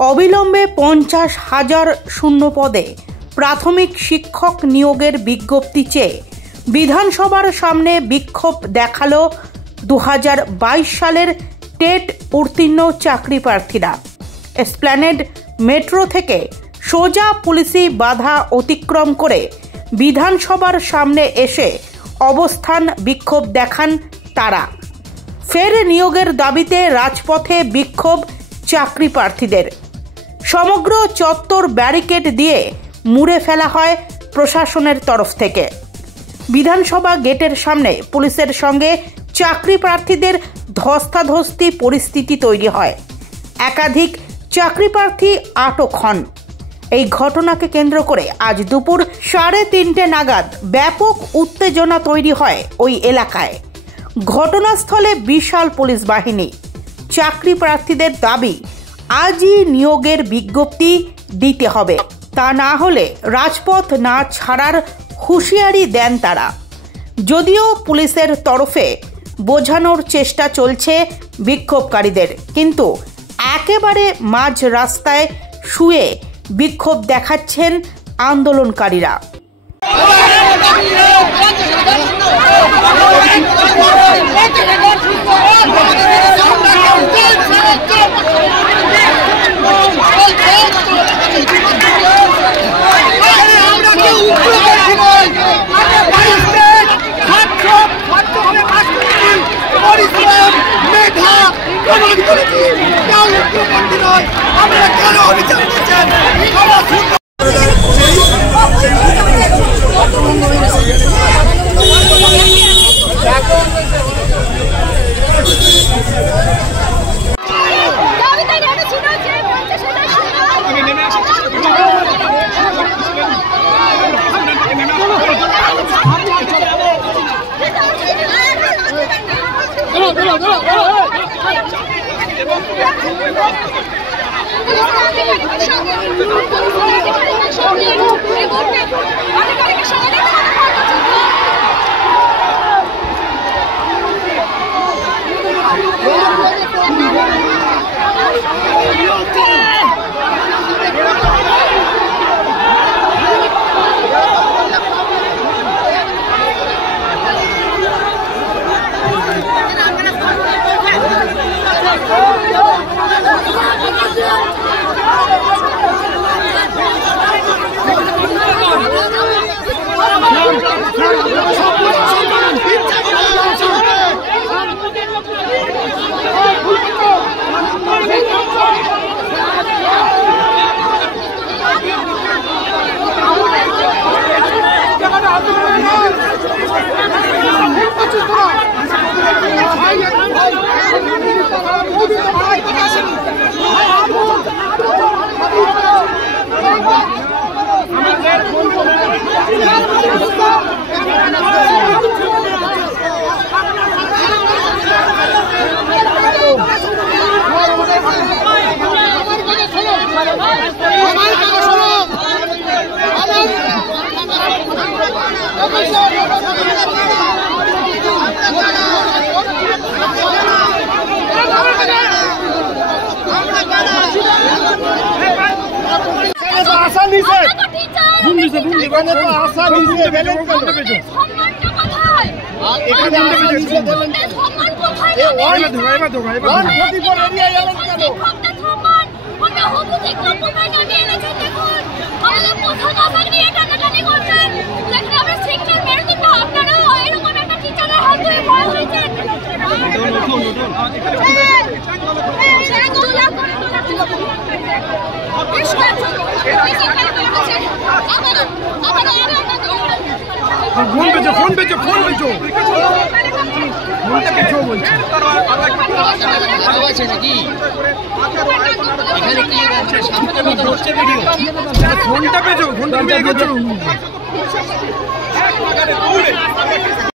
অবিলম্বে 50,000 শূন্য পদে প্রাথমিক শিক্ষক নিয়োগের বিজ্ঞপ্তি চেয়ে বিধানসভার সামনে বিক্ষোভ দেখালো 2022 সালের টেট উত্তীর্ণ চাকরি প্রার্থীরা। এসপ্ল্যানেড মেট্রো থেকে সোজা পুলিশি বাধা অতিক্রম করে বিধানসভার সামনে এসে অবস্থান বিক্ষোভ দেখান তারা। ফের নিয়োগের দাবিতে রাজপথে বিক্ষোভ চাকরি প্রার্থীদের। সমগ্র চত্বর ব্যারিকেড দিয়ে মুড়ে ফেলা হয় প্রশাসনের তরফ থেকে। বিধানসভা গেটের সামনে পুলিশের সঙ্গে চাকরি প্রার্থীদের ধস্তাধস্তি পরিস্থিতি তৈরি হয়। একাধিক চাকরি প্রার্থী আটক হন। এই ঘটনাকে কেন্দ্র করে আজ দুপুর 3:30 নাগাদ ব্যাপক উত্তেজনা তৈরি হয় ওই এলাকায়। ঘটনাস্থলে বিশাল পুলিশ বাহিনী। চাকরি প্রার্থীদের দাবি আজই নিয়োগের বিজ্ঞপ্তি দিতে হবে, তা না হলে রাজপথ না ছাড়ার হুঁশিয়ারি দেন তারা। যদিও পুলিশের তরফে বোঝানোর চেষ্টা চলছে বিক্ষোভকারীদের, কিন্তু একেবারে মাঝ রাস্তায় শুয়ে বিক্ষোভ দেখাচ্ছেন আন্দোলনকারীরা। ফোনটা পেয়েছো